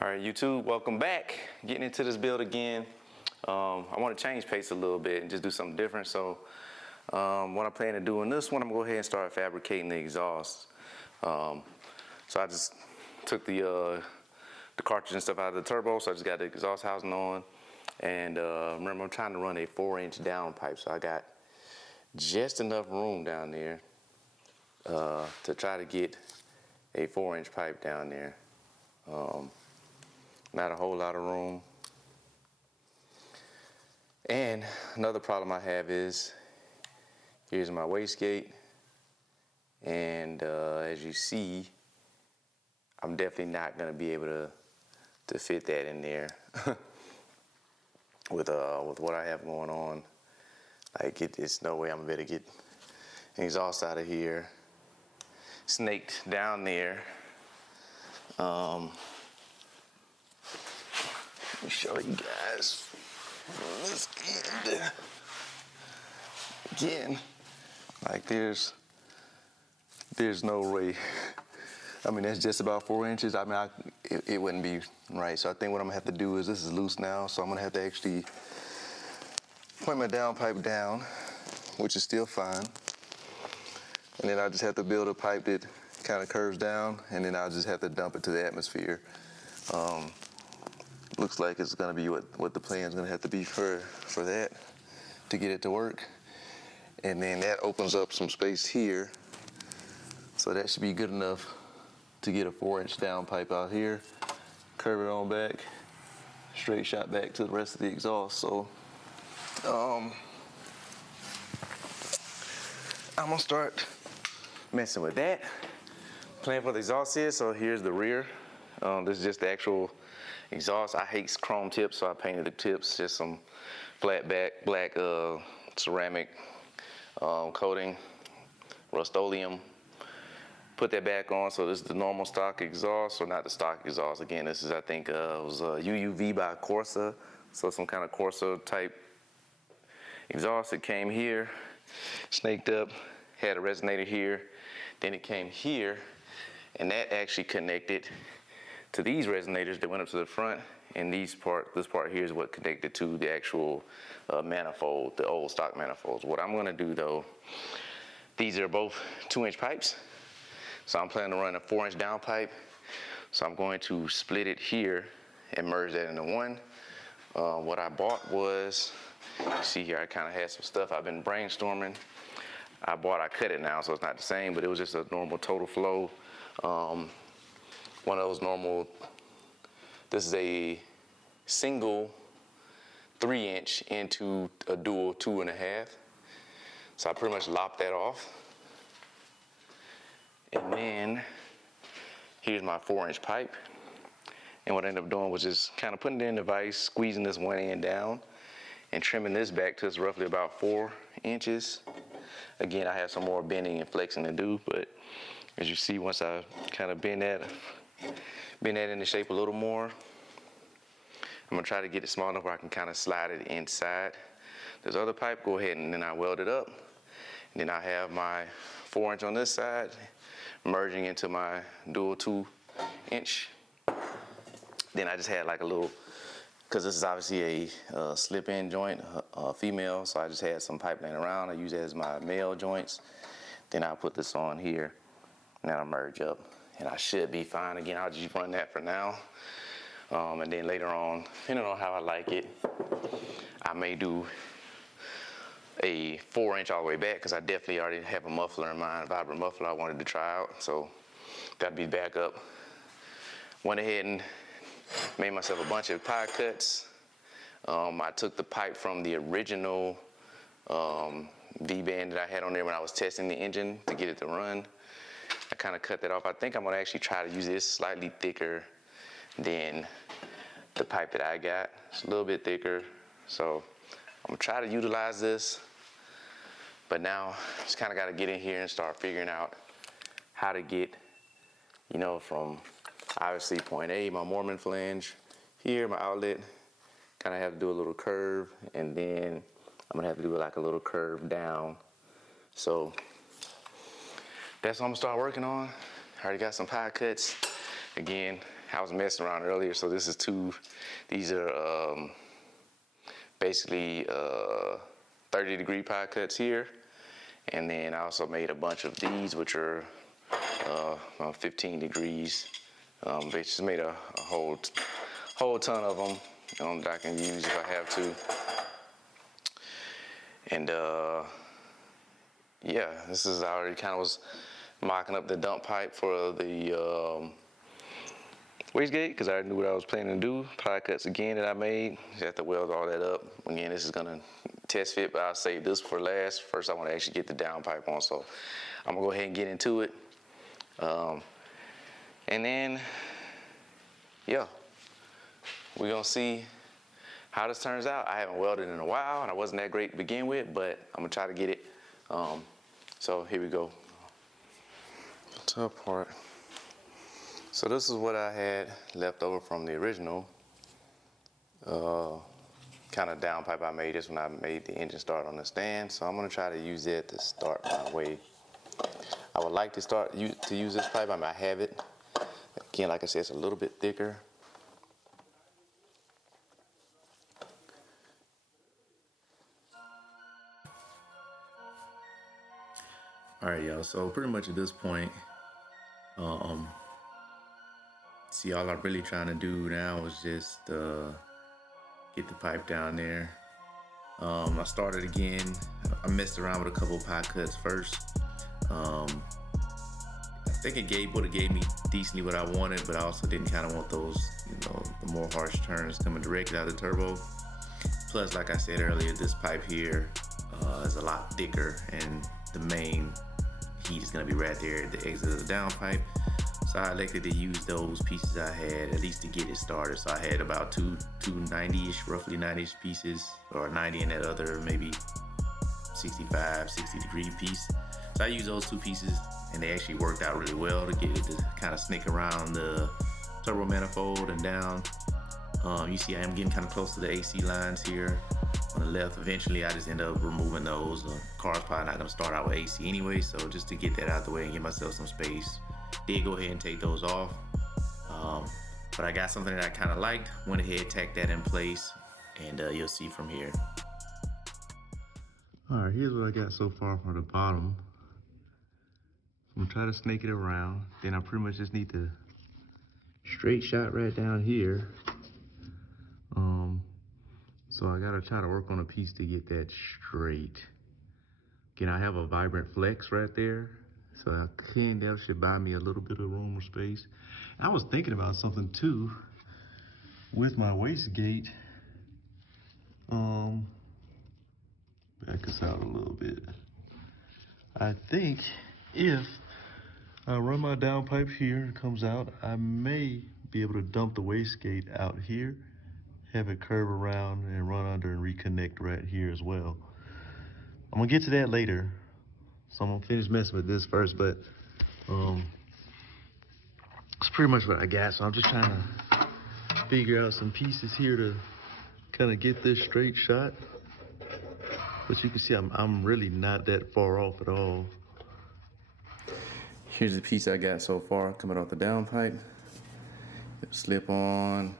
All right, YouTube, welcome back. Getting into this build again. I want to change pace a little bit and just do something different. So what I plan to do in this one, I'm gonna go ahead and start fabricating the exhaust. So I just took the cartridge and stuff out of the turbo, so I just got the exhaust housing on. And remember, I'm trying to run a 4-inch downpipe, so I got just enough room down there to try to get a 4-inch pipe down there. Not a whole lot of room. And another problem I have is, here's my wastegate. And as you see, I'm definitely not gonna be able to fit that in there with what I have going on. Like it's no way I'm gonna be able to get an exhaust out of here, snaked down there. Let me show you guys this end. Again, like there's no way. I mean, that's just about 4 inches. I mean, it wouldn't be right. So I think what I'm gonna have to do is, this is loose now, so I'm gonna have to actually point my downpipe down, which is still fine. And then I just have to build a pipe that kind of curves down, and then I'll just have to dump it to the atmosphere. Looks like it's gonna be what the plan's gonna have to be for that, to get it to work. And then that opens up some space here. So that should be good enough to get a 4-inch downpipe out here, curve it on back, straight shot back to the rest of the exhaust. So I'm gonna start messing with that. Plan for the exhaust is, so here's the rear. This is just the actual exhaust. I hate chrome tips, so I painted the tips, just some flat back black ceramic coating, Rust-Oleum. Put that back on. So this is the normal stock exhaust, or not the stock exhaust. Again, this is, I think it was UUV by Corsa, so some kind of Corsa type exhaust. It came here, snaked up, had a resonator here, then it came here, and that actually connected to these resonators that went up to the front, and this part here is what connected to the actual manifold, the old stock manifolds. What I'm gonna do though, these are both 2-inch pipes, so I'm planning to run a 4-inch downpipe. So I'm going to split it here and merge that into one. What I bought was, you see here, I kind of had some stuff I've been brainstorming. I cut it now, so it's not the same, but it was just a normal total flow. One of those normal, this is a single 3-inch into a dual 2.5. So I pretty much lopped that off. And then here's my 4-inch pipe. And what I ended up doing was just kind of putting it in the vise, squeezing this one end down, and trimming this back to it's roughly about 4 inches. Again, I have some more bending and flexing to do, but as you see, once I kind of bend that into shape a little more, I'm gonna try to get it small enough where I can kind of slide it inside this other pipe. Go ahead and then I weld it up. And then I have my 4-inch on this side, merging into my dual 2-inch. Then I just had like a little, because this is obviously a slip-in joint, female, so I just had some pipe laying around. I use it as my male joints. Then I'll put this on here, and then I'll merge up, and I should be fine. Again, I'll just run that for now. And then later on, depending on how I like it, I may do a 4-inch all the way back, because I definitely already have a muffler in mind, a vibrant muffler I wanted to try out, so that'd be back up. Went ahead and made myself a bunch of pie cuts. I took the pipe from the original V-band that I had on there when I was testing the engine to get it to run. I kind of cut that off. I think I'm gonna actually try to use this slightly thicker than the pipe that I got. It's a little bit thicker, so I'm gonna try to utilize this. But now, just kind of got to get in here and start figuring out how to get, from obviously point A, my Mormon flange, here, my outlet, kind of have to do a little curve, and then I'm gonna have to do like a little curve down. So that's what I'm gonna start working on. I already got some pie cuts. again, I was messing around earlier, so this is these are basically 30-degree pie cuts here. And then I also made a bunch of these, which are 15 degrees. They just made a whole ton of them that I can use if I have to. And yeah, this is, I already kind of was mocking up the dump pipe for the wastegate, because I already knew what I was planning to do. Pie cuts again that I made. Just have to weld all that up. Again, this is gonna test fit, but I'll save this for last. First, I want to actually get the downpipe on, so I'm gonna go ahead and get into it. And then, yeah, we're gonna see how this turns out. I haven't welded in a while, and I wasn't that great to begin with, but I'm gonna try to get it. So here we go. Top part. So this is what I had left over from the original kind of downpipe I made. This when I made the engine start on the stand. So I'm gonna try to use it to start my way. I would like to use this pipe. I mean, I have it. Again, like I said, it's a little bit thicker. All right, y'all, so pretty much at this point, see, all I'm really trying to do now is just get the pipe down there. I started again. I messed around with a couple of pie cuts first. I think it would have gave me decently what I wanted, but I also didn't kind of want those, the more harsh turns coming directly out of the turbo. Plus, like I said earlier, this pipe here is a lot thicker, and the main heat is going to be right there at the exit of the downpipe. So I elected to use those pieces I had, at least to get it started. So I had about two 90-ish, roughly 90-ish pieces, or 90 in that other maybe 65, 60-degree piece. So I used those two pieces, and they actually worked out really well to get it to kind of snake around the turbo manifold and down. You see I am getting kind of close to the AC lines here on the left. Eventually I just end up removing those. The car's probably not going to start out with AC anyway, so just to get that out of the way and give myself some space, did go ahead and take those off. But I got something that I kind of liked, went ahead, tacked that in place, and you'll see from here. All right, here's what I got so far from the bottom. I'm gonna try to snake it around. Then I pretty much just need to straight shot right down here. So I gotta try to work on a piece to get that straight. Again, I have a vibrant flex right there, so that should buy me a little bit of room or space. I was thinking about something too with my wastegate. Back us out a little bit. I think if I run my downpipe here and it comes out, I may be able to dump the wastegate out here, have it curve around and run under and reconnect right here as well. I'm gonna get to that later, so I'm gonna finish messing with this first, but it's pretty much what I got. So I'm just trying to figure out some pieces here to kind of get this straight shot. But you can see I'm really not that far off at all. Here's the piece I got so far coming off the downpipe. Slip on.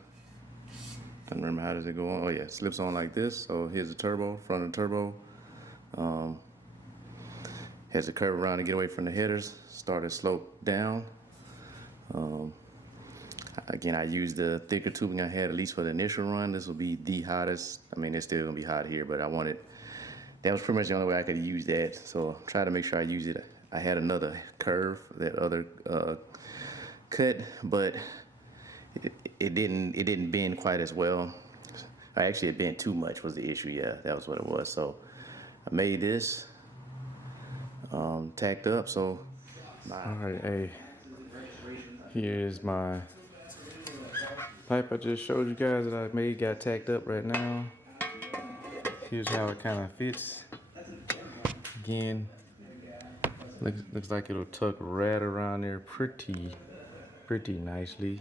I don't remember how does it go on. Oh yeah, slips on like this. So here's the turbo, front of the turbo. Has a curve around to get away from the headers. Started slope down. Again, I used the thicker tubing I had, at least for the initial run. This will be the hottest. I mean, it's still gonna be hot here, but that was pretty much the only way I could use that. So try to make sure I use it. I had another curve, that other cut, but it didn't bend quite as well. Actually, it bent too much was the issue. Yeah, that was what it was. So I made this, tacked up. So all right, hey, here's my pipe I just showed you guys that I made, got tacked up right now. Here's how it kind of fits. Again, looks like it'll tuck right around there pretty nicely.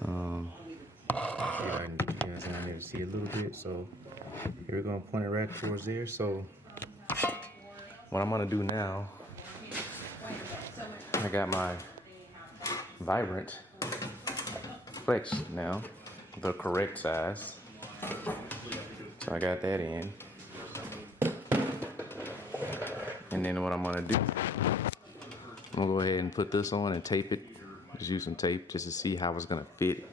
See if I can get you guys down there to see a little bit. So here we're gonna point it right towards there. So what I'm gonna do now, I got my vibrant flex now, the correct size. So I got that in. And then what I'm gonna do, I'm gonna go ahead and put this on and tape it. Just use some tape just to see how it's gonna fit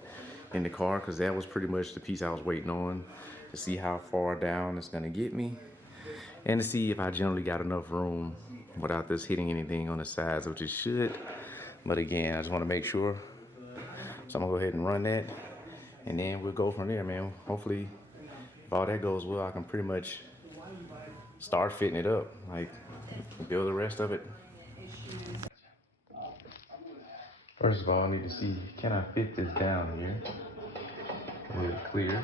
in the car, because that was pretty much the piece I was waiting on, to see how far down it's gonna get me and to see if I generally got enough room without this hitting anything on the sides, which it should. But again, I just wanna make sure. So I'm gonna go ahead and run that and then we'll go from there, man. Hopefully, if all that goes well, I can pretty much start fitting it up, like build the rest of it. First of all, I need to see, can I fit this down here with it clear?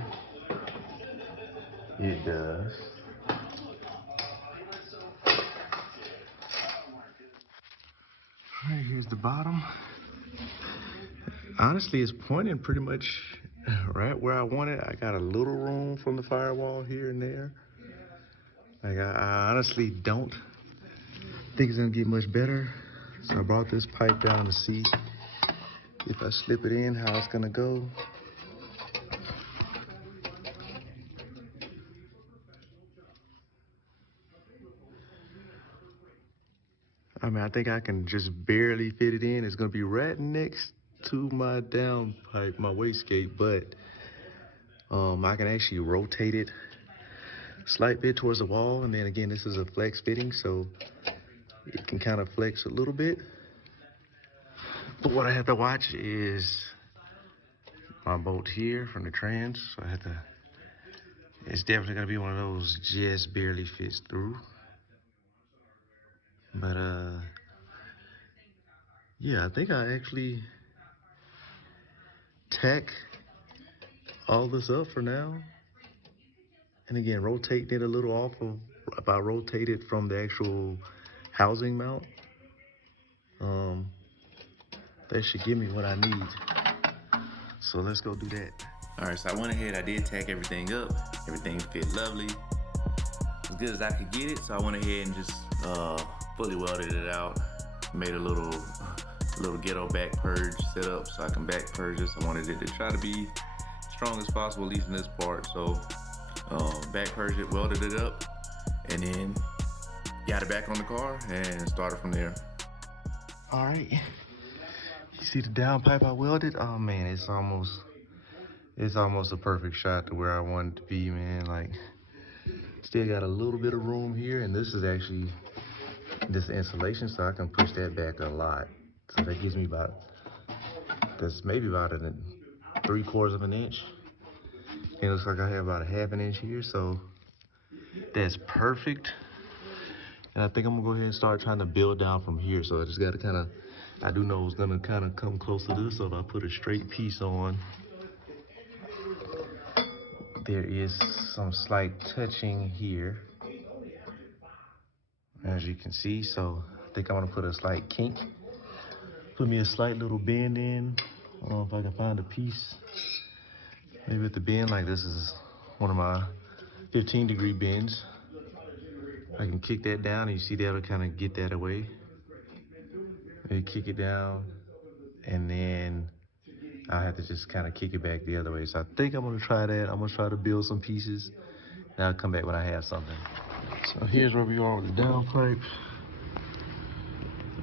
It does. All right, here's the bottom. Honestly, it's pointing pretty much right where I want it. I got a little room from the firewall here and there. Like I honestly don't think it's gonna get much better. So I brought this pipe down to see if I slip it in, how it's gonna go. I mean, I think I can just barely fit it in. It's gonna be right next to my downpipe, my wastegate, but I can actually rotate it a slight bit towards the wall. And then again, this is a flex fitting, so it can kind of flex a little bit. But what I have to watch is my bolt here from the trans. So I have to, it's definitely gonna be one of those just barely fits through. But yeah, I think I actually tack all this up for now. And again, rotate it a little off of, if I rotate it from the actual housing mount, that should give me what I need. So let's go do that. All right, so I went ahead, I did tack everything up. Everything fit lovely, as good as I could get it. So I went ahead and just fully welded it out. Made a little ghetto back purge set up so I can back purge this. I wanted it to try to be strong as possible, at least in this part. So back purged it, welded it up, and then got it back on the car and started from there. All right, you see the downpipe I welded? Oh man, it's almost a perfect shot to where I want it to be, man. Like, still got a little bit of room here, and this is actually this insulation, so I can push that back a lot. So that gives me that's maybe about 3/4 of an inch. It looks like I have about 1/2 inch here, so that's perfect. And I think I'm gonna go ahead and start trying to build down from here. So I just gotta kind of, I do know it's gonna kind of come close to this. So if I put a straight piece on, there is some slight touching here, as you can see. So I think I'm gonna put a slight kink, put me a slight little bend in. I don't know if I can find a piece, maybe at the bend. Like, this is one of my 15-degree bends. I can kick that down, and you see that'll kind of get that away. Maybe kick it down, and then I have to just kind of kick it back the other way. So I think I'm gonna try that. I'm gonna try to build some pieces, and I'll come back when I have something. So here's where we are with the downpipe.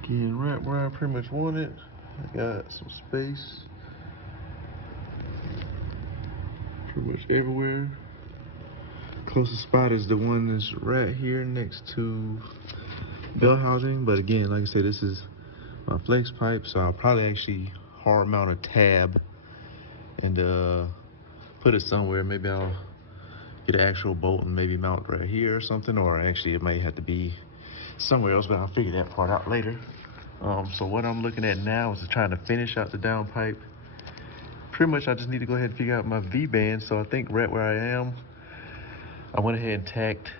Again, right where I pretty much want it. I got some space pretty much everywhere. Closest spot is the one that's right here next to bell housing. But again, like I said, this is my flex pipe, so I'll probably actually hard mount a tab and put it somewhere. Maybe I'll get an actual bolt and maybe mount right here or something, or actually it may have to be somewhere else, but I'll figure that part out later. So what I'm looking at now is trying to finish out the downpipe. Pretty much I just need to go ahead and figure out my V-band. So I think right where I am, I went ahead and tacked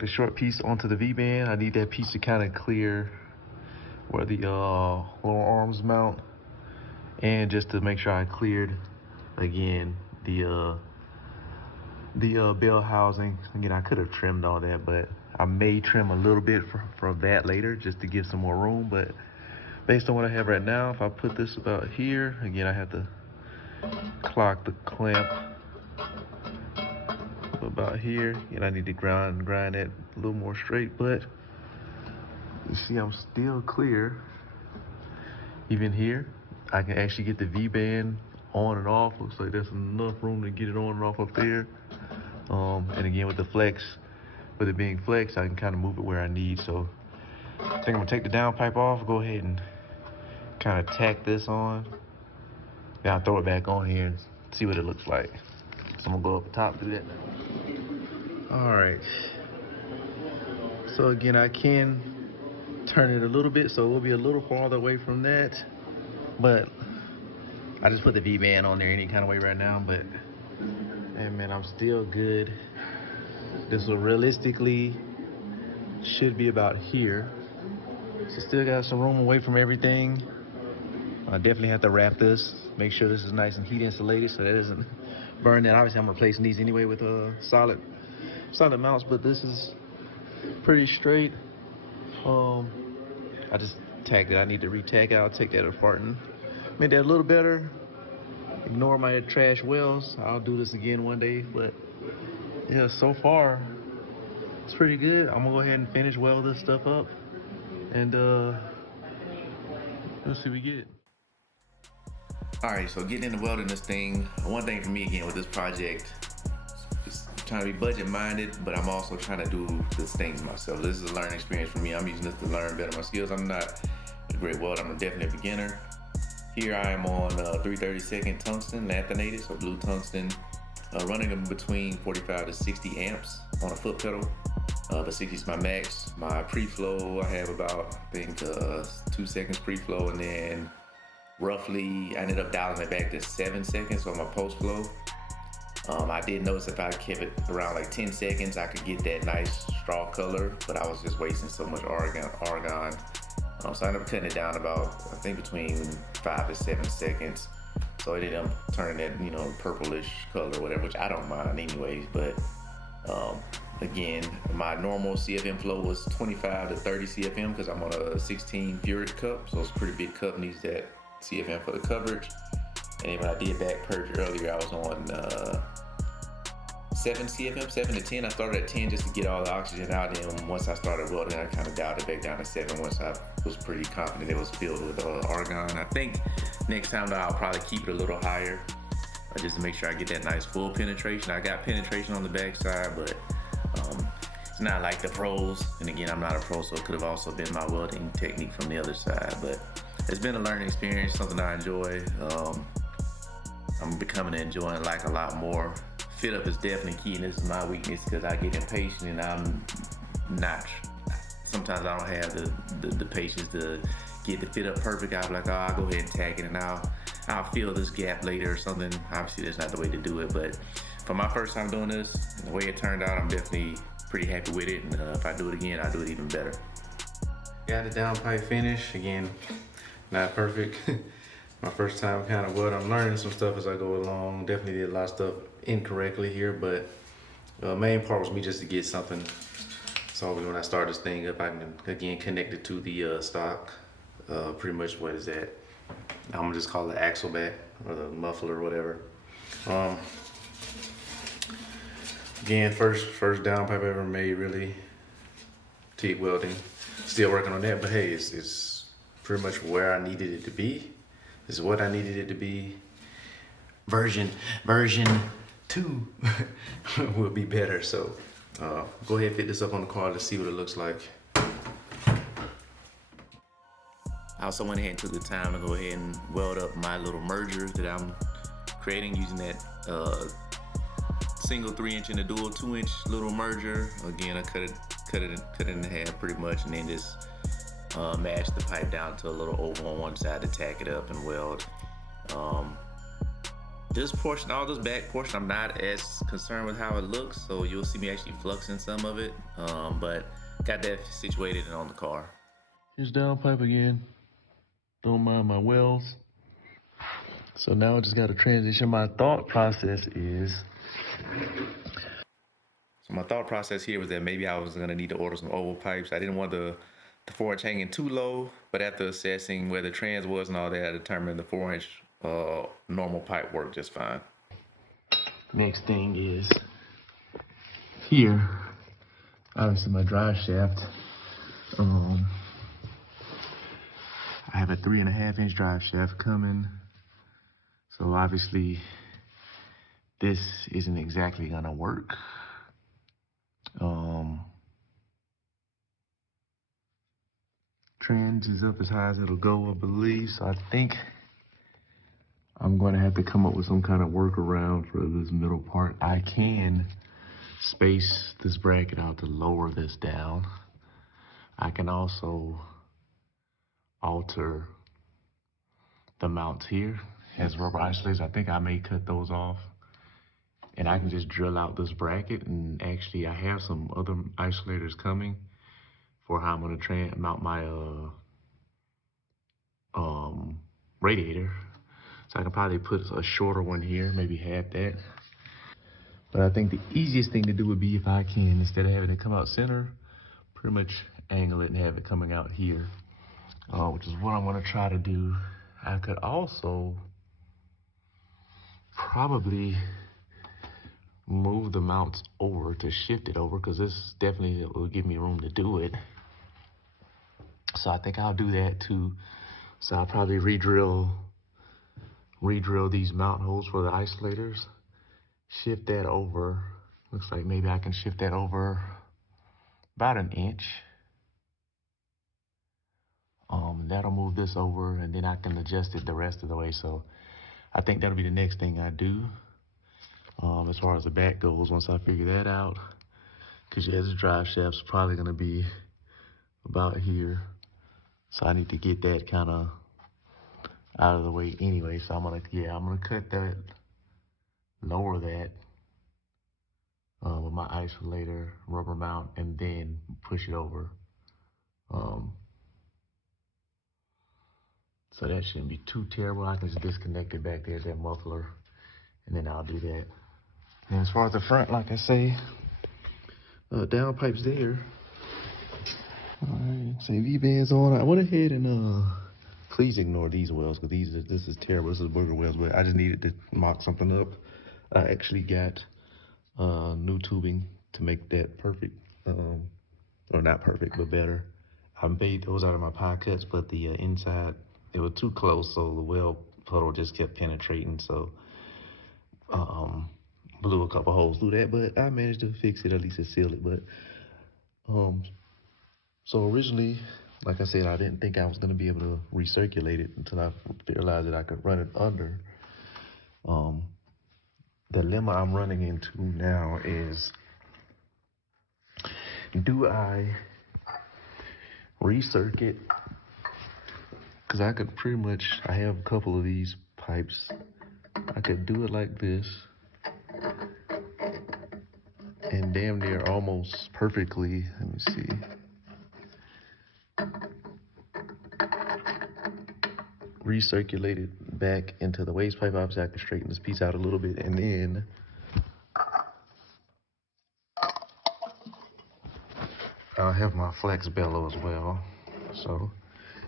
the short piece onto the V-band. I need that piece to kind of clear where the lower arms mount, and just to make sure I cleared again the bell housing. Again, I could have trimmed all that, but I may trim a little bit for that later just to give some more room, but based on what I have right now, if I put this about here, again, I have to clock the clamp about here, and I need to grind that a little more straight, but you see I'm still clear. Even here, I can actually get the V-band on and off. Looks like there's enough room to get it on and off up there. And again, with the flex, with it being flex, I can kind of move it where I need. So I think I'm gonna take the downpipe off, go ahead and kind of tack this on. Then I'll throw it back on here and see what it looks like. So I'm gonna go up the top, do that now. All right. So again, I can turn it a little bit, so we'll be a little farther away from that. But I just put the V-band on there any kind of way right now, but man, I'm still good. This will realistically should be about here. So still got some room away from everything. I definitely have to wrap this, make sure this is nice and heat insulated so that it doesn't burn that. Obviously I'm replacing these anyway with solid mounts, but this is pretty straight. I just tagged it. I need to re-tag it. I'll take that apart and make that a little better. Ignore my trash welds. I'll do this again one day, but yeah, so far it's pretty good. I'm gonna go ahead and finish weld this stuff up, and let's see what we get. All right, so getting into welding this thing. One thing for me again with this project is trying to be budget minded, but I'm also trying to do this things myself. This is a learning experience for me. I'm using this to learn better my skills. I'm not a great welder. I'm definitely a beginner. Here I am on 332nd tungsten, lanthanated, so blue tungsten, running them between 45 to 60 amps on a foot pedal. But 60 is my max. My pre-flow, I have about, I think, 2 seconds pre-flow, and then roughly, I ended up dialing it back to 7 seconds on my post-flow. I did notice if I kept it around like 10 seconds, I could get that nice straw color, but I was just wasting so much argon. So I ended up cutting it down about, I think, between 5 to 7 seconds. So it ended up turning that, purplish color or whatever, which I don't mind anyways. But again, my normal CFM flow was 25 to 30 CFM because I'm on a 16 Purity cup. So it's a pretty big cup, needs that CFM for the coverage. And when I did back purge earlier, I was on 7 CFM, 7 to 10. I started at 10 just to get all the oxygen out. And once I started welding, I kind of dialed it back down to 7 once I was pretty confident it was filled with argon. I think next time though, I'll probably keep it a little higher just to make sure I get that nice full penetration. I got penetration on the backside, but it's not like the pros. And again, I'm not a pro, so it could have also been my welding technique from the other side. But it's been a learning experience, something I enjoy. I'm becoming to enjoying like a lot more. Fit up is definitely key, and this is my weakness because I get impatient and I'm not. Sometimes I don't have the patience to get the fit up perfect. I'll be like, I'll go ahead and tag it, and I'll fill this gap later or something. Obviously, that's not the way to do it, but for my first time doing this, and the way it turned out, I'm definitely pretty happy with it. And if I do it again, I'll do it even better. Got the downpipe finish again. Not perfect. My first time kind of welding. I'm learning some stuff as I go along. Definitely did a lot of stuff incorrectly here, but the main part was me just to get something. So when I start this thing up, I can again connect it to the stock. Pretty much what is that? I'm gonna just call it the axle back or the muffler or whatever. Again, first downpipe I ever made, really. TIG welding. Still working on that, but hey, it's pretty much where I needed it to be. This is what I needed it to be. Version 2 will be better. So go ahead and fit this up on the car to see what it looks like. I also went ahead and took the time to go ahead and weld up my little merger that I'm creating using that single 3-inch and a dual 2-inch little merger. Again, I cut it in half pretty much, and then just mash the pipe down to a little oval on one side to tack it up and weld. This portion, all this back portion, I'm not as concerned with how it looks, so you'll see me actually fluxing some of it, but got that situated and on the car. Here's downpipe again. Don't mind my welds. So now I just got to transition. My thought process is, So my thought process here was that maybe I was gonna need to order some oval pipes. I didn't want the 4-inch hanging too low, but after assessing where the trans was and all that, I determined the 4-inch normal pipe worked just fine. Next thing is here, obviously my drive shaft. I have a 3.5-inch drive shaft coming, so obviously this isn't exactly gonna work. Trans is up as high as it'll go, I believe, so I think I'm going to have to come up with some kind of workaround for this middle part. I can space this bracket out to lower this down. I can also alter the mounts here as rubber isolators. I think I may cut those off, and I can just drill out this bracket. And actually I have some other isolators coming for how I'm going to mount my radiator. So I can probably put a shorter one here, maybe half that. But I think the easiest thing to do would be, if I can, instead of having it come out center, pretty much angle it and have it coming out here, which is what I'm gonna try to do. I could also probably move the mounts over to shift it over, because this definitely will give me room to do it. So I think I'll do that too. So I'll probably re-drill these mount holes for the isolators, shift that over. Looks like maybe I can shift that over about 1 inch. That'll move this over, and then I can adjust it the rest of the way. So I think that'll be the next thing I do. As far as the back goes, once I figure that out, because yeah, this drive shaft's probably gonna be about here. So I need to get that kind of out of the way anyway. So I'm gonna cut that, lower that with my isolator rubber mount, and then push it over. So that shouldn't be too terrible. I can just disconnect it back there, that muffler, and then I'll do that. And as far as the front, like I say, downpipes there. All right, say V-bands on. I went ahead and please ignore these welds, because this is terrible. This is booger welds, but I just needed to mock something up. I actually got new tubing to make that perfect, or not perfect, but better. I made those out of my pie cuts, but the inside, it was too close, so the weld puddle just kept penetrating. So blew a couple holes through that, but I managed to fix it, at least to seal it. But so originally, like I said, I didn't think I was gonna be able to recirculate it until I realized that I could run it under. The dilemma I'm running into now is, do I recircuit? Because I could pretty much, I have a couple of these pipes. I could do it like this, and damn near almost perfectly, let me see, recirculate it back into the waste pipe. Obviously, I can straighten this piece out a little bit, and then I'll have my flex bellow as well. So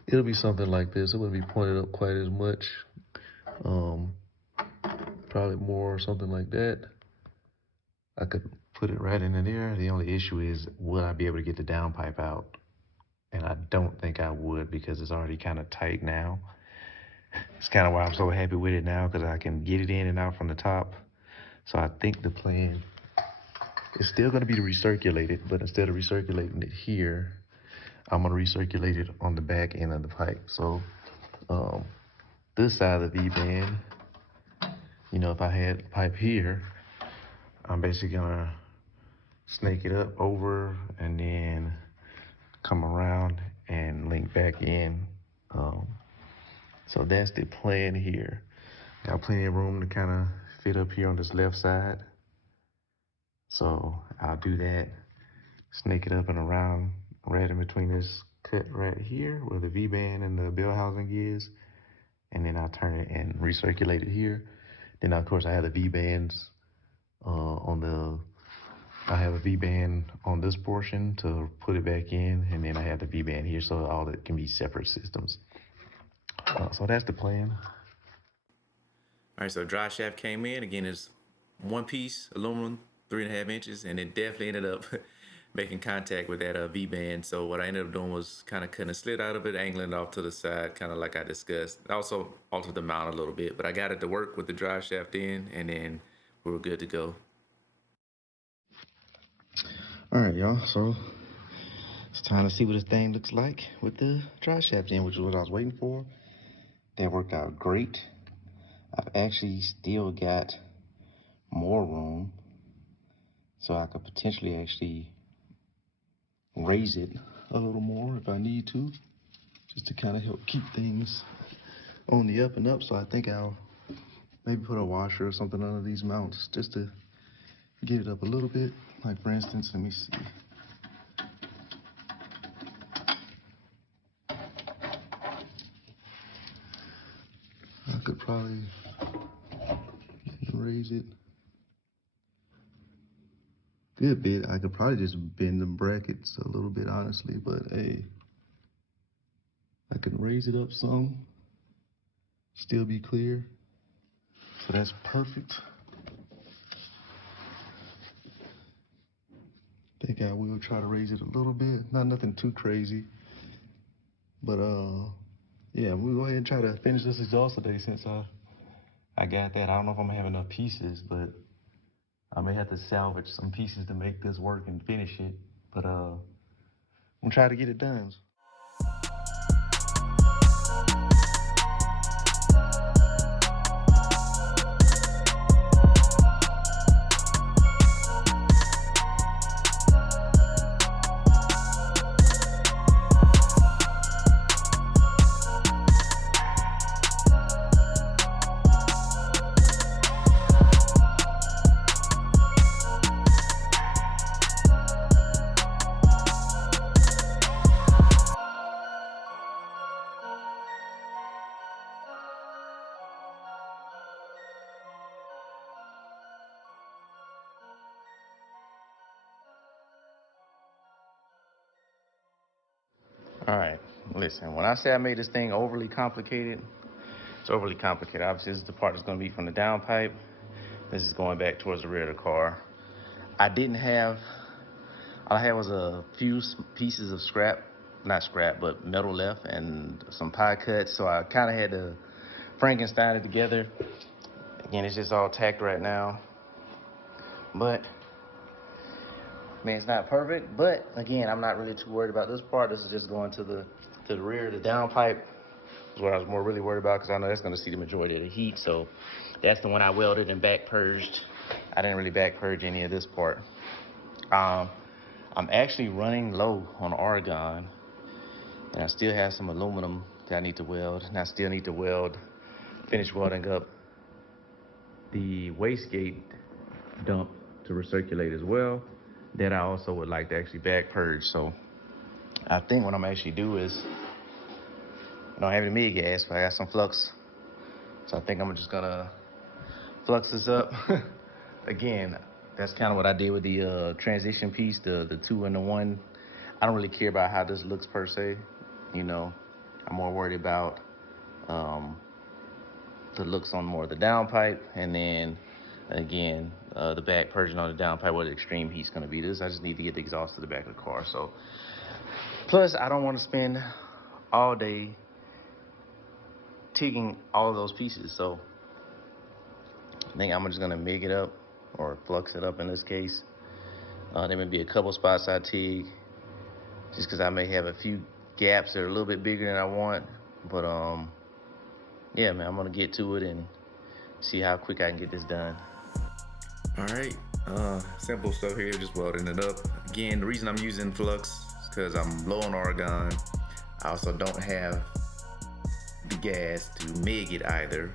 it'll be something like this. It wouldn't be pointed up quite as much. Probably more something like that. I could put it right in there. The only issue is, will I be able to get the downpipe out? And I don't think I would, because it's already kind of tight now. It's kind of why I'm so happy with it now, because I can get it in and out from the top. So I think the plan is still going to be to recirculate it, but instead of recirculating it here, I'm going to recirculate it on the back end of the pipe. So this side of the V-band, you know, if I had pipe here, I'm basically going to snake it up over and then come around and link back in. So that's the plan here. Got plenty of room to kind of fit up here on this left side. So I'll do that, snake it up and around right in between this cut right here where the V-band and the bell housing is. And then I'll turn it and recirculate it here. Then of course I have the V-bands on the I have a V-band on this portion to put it back in, and then I have the V-band here, so all that can be separate systems. So that's the plan. All right, so drive shaft came in. Again, it's one piece, aluminum, 3.5 inches, and it definitely ended up making contact with that V-band. So what I ended up doing was kind of cutting a slit out of it, angling it off to the side, kind of like I discussed. I also altered the mount a little bit, but I got it to work with the drive shaft in, and then we were good to go. All right, y'all, so it's time to see what this thing looks like with the drive shaft in, which is what I was waiting for. That worked out great. I've actually still got more room, so I could potentially actually raise it a little more if I need to, just to kind of help keep things on the up and up. So I think I'll maybe put a washer or something under these mounts just to get it up a little bit. Like for instance, let me see. I could probably raise it a good bit. I could probably just bend the brackets a little bit, honestly, but hey, I can raise it up some, still be clear. So that's perfect. I think I will try to raise it a little bit. Not nothing too crazy. But yeah, we'll go ahead and try to finish this exhaust today since I got that. I don't know if I'm gonna have enough pieces, but I may have to salvage some pieces to make this work and finish it. But I'm gonna try to get it done. All right, listen, when I say I made this thing overly complicated, it's overly complicated. Obviously, this is the part that's gonna be from the downpipe. This is going back towards the rear of the car. All I had was a few pieces of scrap, not scrap, but metal left and some pie cuts. So I kind of had to Frankenstein it together. Again, it's just all tacked right now. But, man, it's not perfect. But, again, I'm not really too worried about this part. This is just going to the rear, the downpipe. Is what I was more really worried about because I know that's going to see the majority of the heat. So that's the one I welded and back purged. I didn't really back purge any of this part. I'm actually running low on argon, and I still have some aluminum that I need to weld, and I still need to finish welding up the wastegate dump to recirculate as well. That I also would like to actually back purge. So I think what I'm actually do is, I don't have any mid gas, but I got some flux. So I think I'm just gonna flux this up. Again, that's kind of what I did with the transition piece, the 2 and the 1. I don't really care about how this looks per se. You know, I'm more worried about the looks on more of the downpipe, and then again, the back purging on the downpipe where the extreme heat's gonna be. I just need to get the exhaust to the back of the car. So, plus I don't want to spend all day TIGging all of those pieces. So I think I'm just gonna MIG it up, or flux it up in this case. There may be a couple spots I TIG, just because I may have a few gaps that are a little bit bigger than I want. But yeah, man, I'm gonna get to it and see how quick I can get this done. All right, simple stuff here, just welding it up. Again, the reason I'm using flux is because I'm low on argon. I also don't have the gas to MIG it either.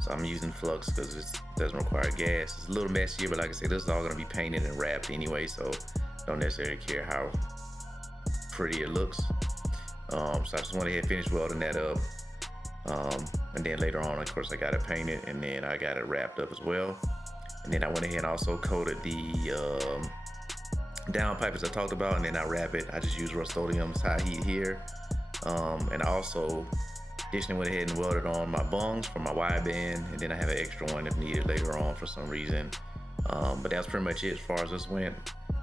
So I'm using flux because it doesn't require gas. It's a little messier, but like I said, this is all gonna be painted and wrapped anyway, so don't necessarily care how pretty it looks. So I just went ahead and finished welding that up. And then later on, of course, I got it painted and then I got it wrapped up as well. And then I went ahead and also coated the down pipe as I talked about, and then I wrap it. I just use Rust-Oleum's high heat here. And I also additionally went ahead and welded on my bungs for my wideband, and then I have an extra one if needed later on for some reason. But that's pretty much it as far as this went.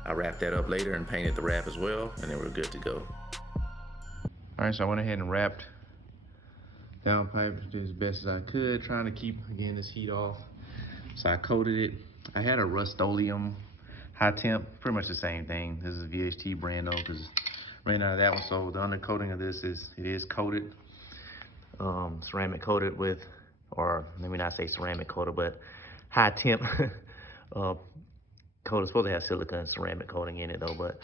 I wrapped that up later and painted the wrap as well, and then we're good to go. All right, so I went ahead and wrapped down pipe as best as I could, trying to keep, again, this heat off. So I coated it. I had a Rust-Oleum high temp, pretty much the same thing. This is a VHT brand though, because ran out of that one. So the undercoating of this is coated, ceramic coated with, or let me not say ceramic coated, but high temp coated. Supposed to have silica and ceramic coating in it though, but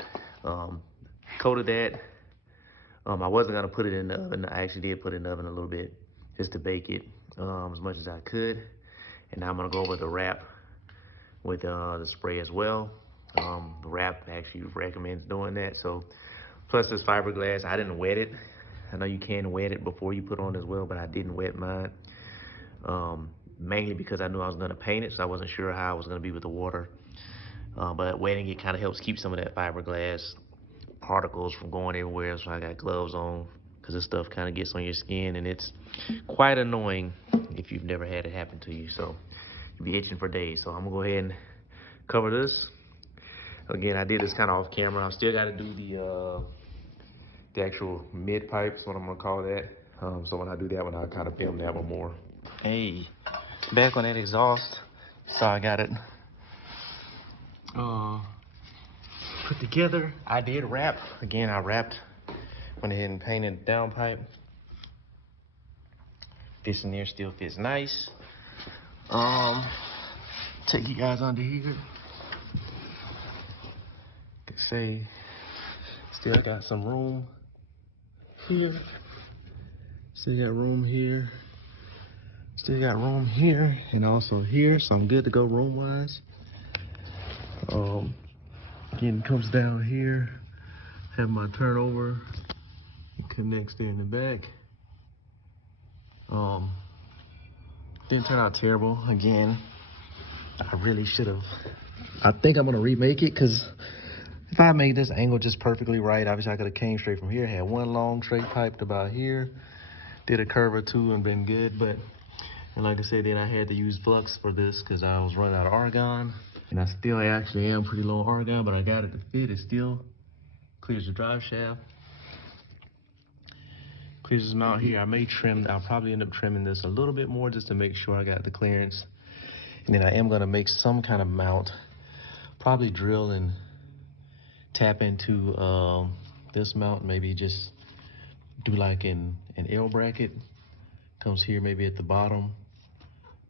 coated that. I wasn't gonna put it in the oven. I actually did put it in the oven a little bit just to bake it as much as I could. And now I'm gonna go over the wrap with the spray as well. The wrap actually recommends doing that. So plus this fiberglass, I didn't wet it. I know you can wet it before you put on as well, but I didn't wet mine. Mainly because I knew I was gonna paint it, so I wasn't sure how I was gonna be with the water. But wetting it kind of helps keep some of that fiberglass particles from going everywhere. So I got gloves on because this stuff kind of gets on your skin, and it's quite annoying if you've never had it happen to you. So you'll be itching for days. So I'm gonna go ahead and cover this. Again, I did this kind of off camera. I still got to do the actual mid pipes, what I'm gonna call that. So when I do that one, I'll kind of film that one more. Hey, back on that exhaust. So I got it put together. I did wrap. Again, I wrapped, went ahead and painted the downpipe. This in there still fits nice. Take you guys under here. Could say, still got some room here. Still got room here. Still got room here and also here, so I'm good to go room-wise. Again, it comes down here. Have my turnover. It connects there in the back. Didn't turn out terrible. Again, I really should have. I think I'm gonna remake it, because if I made this angle just perfectly right, obviously I could have came straight from here, had one long straight pipe to about here, did a curve or two and been good. But, and like I said, then I had to use flux for this because I was running out of argon. And I still actually am pretty low argon, but I got it to fit. It still clears the drive shaft. Clears this mount here. I may trim, I'll probably end up trimming this a little bit more just to make sure I got the clearance. And then I am gonna make some kind of mount, probably drill and tap into this mount, maybe just do like an L bracket. Comes here maybe at the bottom,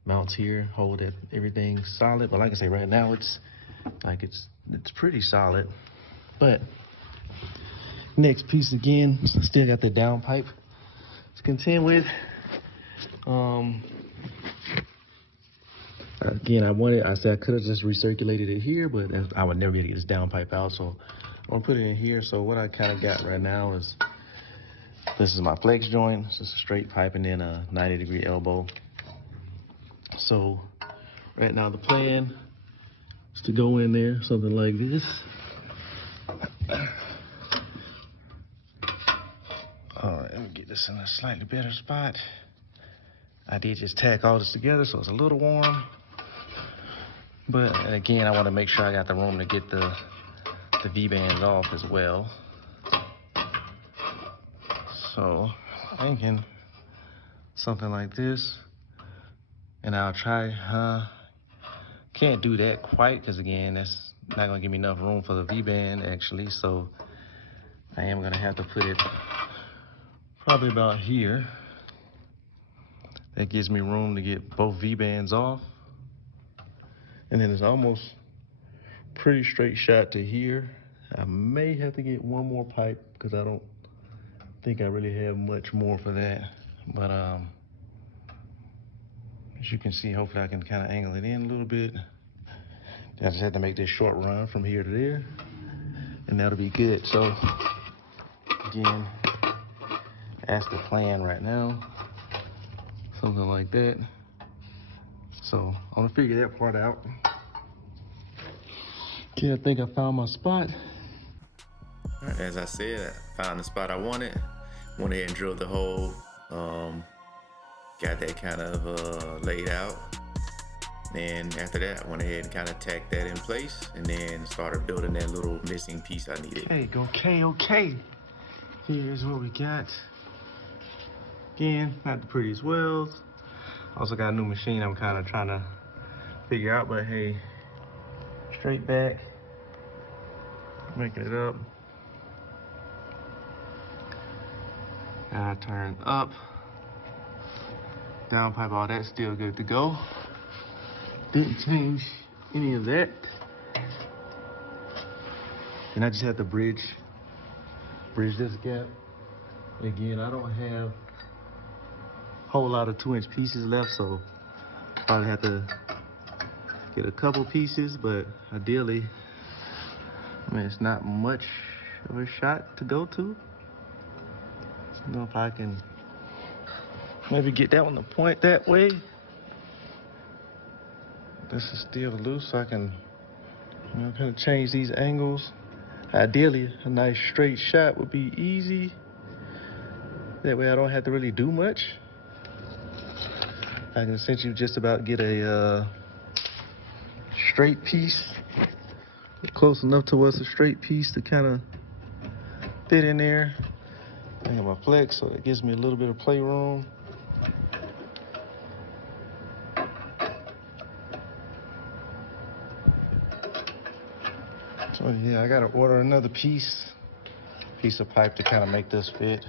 mounts here, hold that everything solid. But like I say, right now it's like it's pretty solid. But next piece again, still got the downpipe to contend with. Again, I said I could have just recirculated it here, but I would never be able to get this downpipe out, so I'm gonna put it in here. So what I kind of got right now is, this is my flex joint. It's just a straight pipe and then a 90-degree elbow. So right now the plan is to go in there, something like this. All right, let me get this in a slightly better spot. I did just tack all this together, so it's a little warm. But again, I want to make sure I got the room to get the V-bands off as well. So thinking something like this. And I'll try, can't do that quite, because again, that's not gonna give me enough room for the V-band actually. So I am gonna have to put it probably about here. That gives me room to get both V-bands off. And then it's almost pretty straight shot to here. I may have to get one more pipe because I don't think I really have much more for that. But as you can see, hopefully I can kind of angle it in a little bit. I just had to make this short run from here to there, and that'll be good. So again, that's the plan right now. Something like that. So I'm gonna figure that part out. Okay, I think I found my spot. All right, as I said, I found the spot I wanted. Went ahead and drilled the hole. Got that kind of laid out. Then after that, I went ahead and kind of tacked that in place, and then started building that little missing piece I needed. Okay. Here's what we got. Again, not the prettiest welds. Also got a new machine I'm kind of trying to figure out, but hey, straight back, making it up. I turn up. Downpipe, all that's still good to go. Didn't change any of that. And I just had to bridge this gap. Again, I don't have a whole lot of 2-inch pieces left, so probably have to get a couple pieces, but ideally, I mean, it's not much of a shot to go to. I don't know if I can maybe get that one to point that way. This is still loose, so I can, kind of change these angles. Ideally, a nice straight shot would be easy. That way I don't have to really do much. I can essentially just about get a straight piece, close enough to what's a straight piece to kind of fit in there. I have my flex, so it gives me a little bit of playroom. So yeah, I gotta order another piece of pipe to kind of make this fit.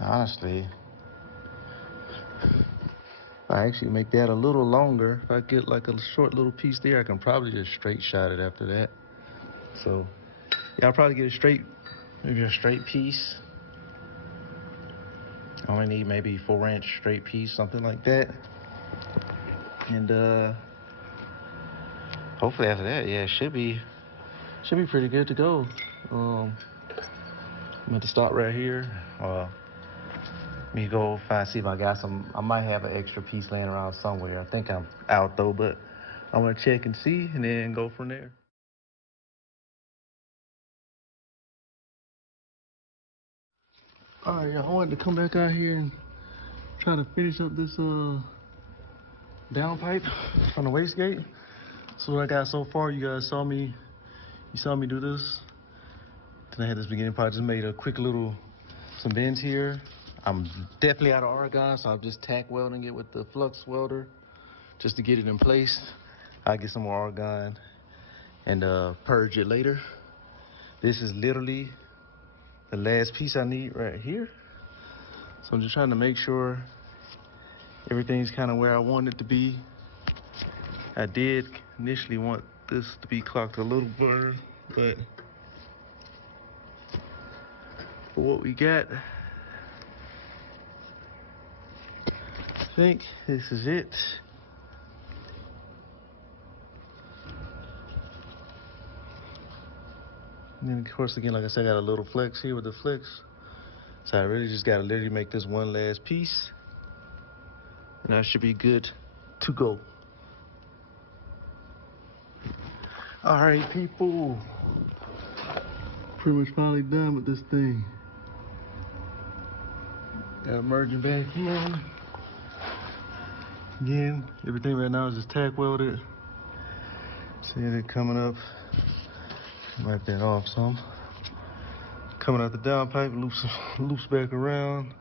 Honestly, if I actually make that a little longer, if I get like a short little piece there, I can probably just straight shot it after that. So yeah, I'll probably get maybe a straight piece. I only need maybe 4-inch straight piece, something like that. And hopefully after that, yeah, it should be pretty good to go. I'm going to stop right here. Let me go see if I got some. I might have an extra piece laying around somewhere. I think I'm out though, but I want to check and see, and then go from there. All right, y'all, I wanted to come back out here and try to finish up this downpipe on the wastegate. So what I got so far, you saw me do this. Then I had this beginning part, just made a quick some bends here. I'm definitely out of argon, so I'm just tack welding it with the flux welder just to get it in place. I'll get some more argon and purge it later. This is literally the last piece I need right here. So I'm just trying to make sure everything's kind of where I want it to be. I did initially want this to be clocked a little better, but for what we got, I think this is it. And then of course, again, like I said, I got a little flex here with the flex. So I really just gotta literally make this one last piece, and I should be good to go. All right, people. Pretty much finally done with this thing. Got it merging back in. Again, everything right now is just tack welded. See it coming up. Wipe that off some. Coming out the downpipe, loops back around.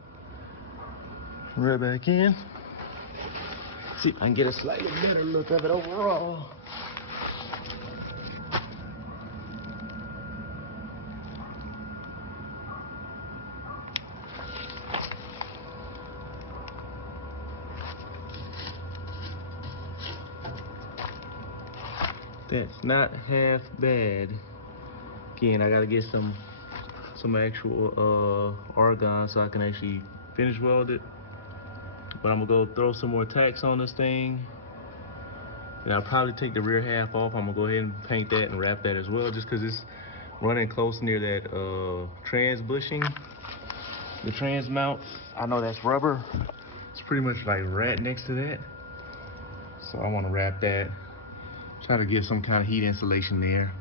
Right back in. See if I can get a slightly better look of it overall. That's not half bad. Again, I gotta get some actual argon so I can actually finish weld it. But I'm gonna go throw some more tacks on this thing. And I'll probably take the rear half off. I'm gonna go ahead and paint that and wrap that as well, just cause it's running close near that trans bushing. The trans mount, I know that's rubber. It's pretty much like right next to that. So I wanna wrap that Try to get some kind of heat insulation there.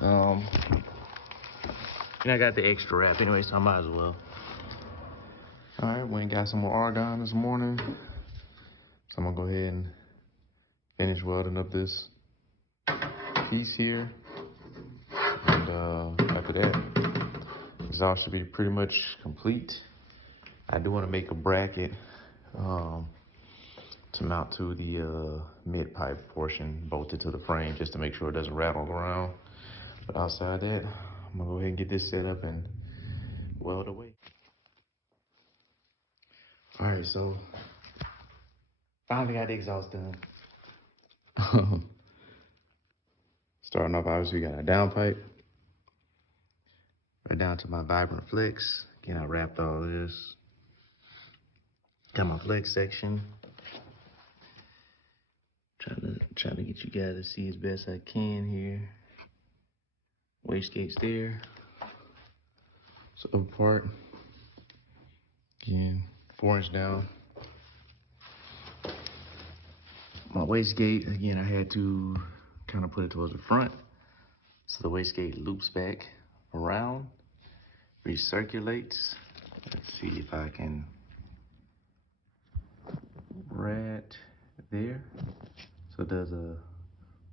And I got the extra wrap anyway, so I might as well. All right, went and got some more argon this morning. So I'm gonna go ahead and finish welding up this piece here. And after that, exhaust should be pretty much complete. I do want to make a bracket to mount to the mid pipe portion bolted to the frame just to make sure it doesn't rattle around. But outside that, I'm gonna go ahead and get this set up and weld away. All right, so finally got the exhaust done. Starting off, obviously, we got our downpipe. Right down to my Vibrant Flex. Again, I wrapped all this. Got my flex section. Trying to get you guys to see as best I can here. Wastegate's there. So upper part. Again, 4-inch down. My wastegate, again, I had to kind of put it towards the front. So the wastegate loops back around, recirculates. Let's see if I can right there. So it does a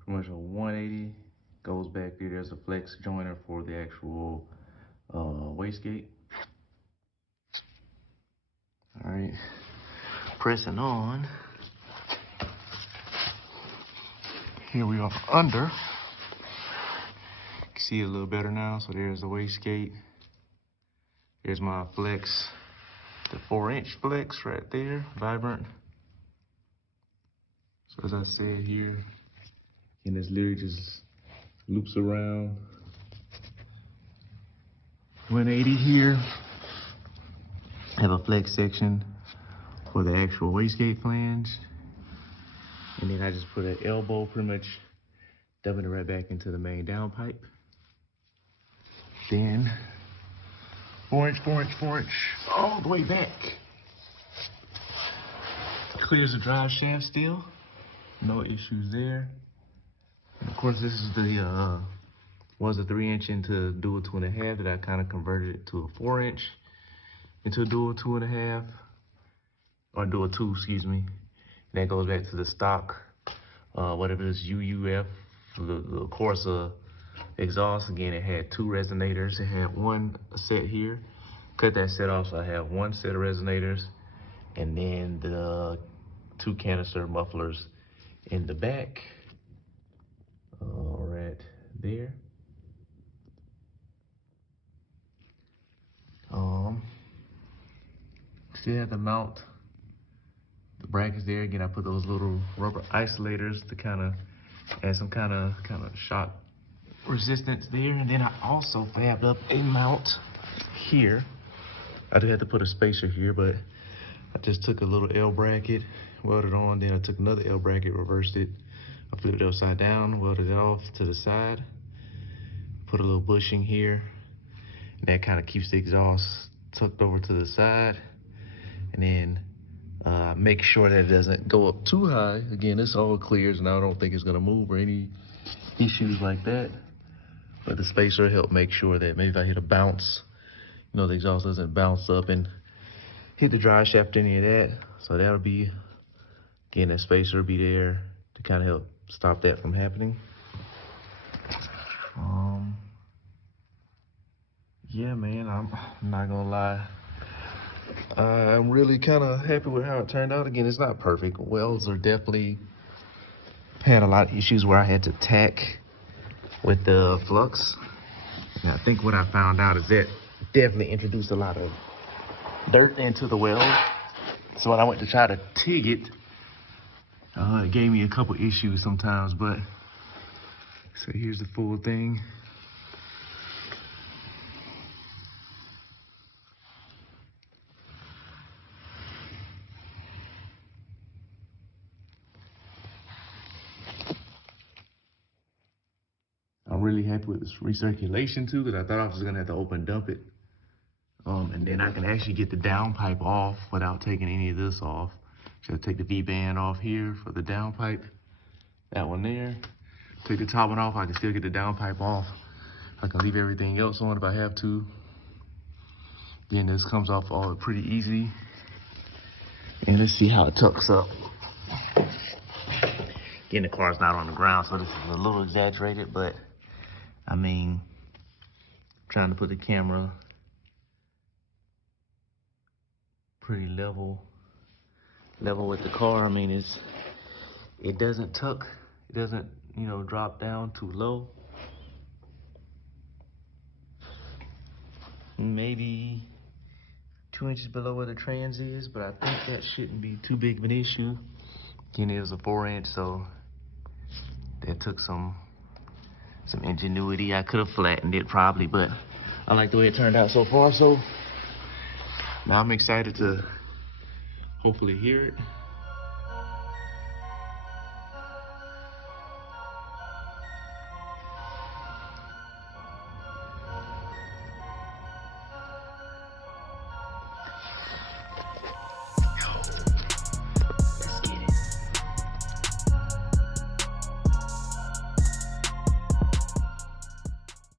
pretty much a 180, goes back there. There's a flex joiner for the actual wastegate. All right, pressing on. Here we are under. You can see it a little better now. So there's the wastegate. There's my flex, the 4-inch flex right there, Vibrant. So as I said here, and this literally just loops around. 180 here. Have a flex section for the actual wastegate flange. And then I just put an elbow, pretty much dumping it right back into the main downpipe. Then 4-inch, 4-inch, 4-inch, all the way back. Clears the drive shaft still. No issues there. And of course, this is the was a 3-inch into dual 2.5 that I kind of converted it to a 4-inch into a dual 2.5, or dual 2, excuse me. And that goes back to the stock, whatever this UUF, the Corsa exhaust. Again, it had 2 resonators. It had one set here. Cut that set off, so I have 1 set of resonators, and then the 2 canister mufflers in the back, right there. Still have to mount the brackets there. Again, I put those little rubber isolators to kind of add some kind of shock resistance there. And then I also fabbed up a mount here. I do have to put a spacer here, but I just took a little L bracket, welded on, then I took another L bracket, reversed it. I flipped it upside down, welded it off to the side, put a little bushing here, and that kind of keeps the exhaust tucked over to the side. And then make sure that it doesn't go up too high. Again, this all clears, and I don't think it's gonna move or any issues like that. But the spacer will help make sure that maybe if I hit a bounce, you know, the exhaust doesn't bounce up and hit the drive shaft, any of that. So that'll be, again, that spacer will be there to kind of help stop that from happening. Yeah, man, I'm not gonna lie. I'm really kind of happy with how it turned out. Again, it's not perfect. Welds are definitely had a lot of issues where I had to tack with the flux. And I think what I found out is that definitely introduced a lot of dirt into the weld. So when I went to try to TIG it, it gave me a couple issues sometimes, but so here's the full thing. I'm really happy with this recirculation too, because I thought I was gonna have to open dump it. And then I can actually get the downpipe off without taking any of this off. Just take the V-band off here for the downpipe. that one there. Take the top one off, I can still get the downpipe off. I can leave everything else on if I have to. Then this comes off all pretty easy. And let's see how it tucks up. Again, the car's not on the ground, so this is a little exaggerated, but I mean, trying to put the camera pretty level with the car. I mean, it doesn't tuck, it doesn't, you know, drop down too low. Maybe 2 inches below where the trans is, but I think that shouldn't be too big of an issue. Again, it was a 4-inch, so that took some ingenuity. I could have flattened it probably, but I like the way it turned out so far. So now I'm excited to hopefully hear it.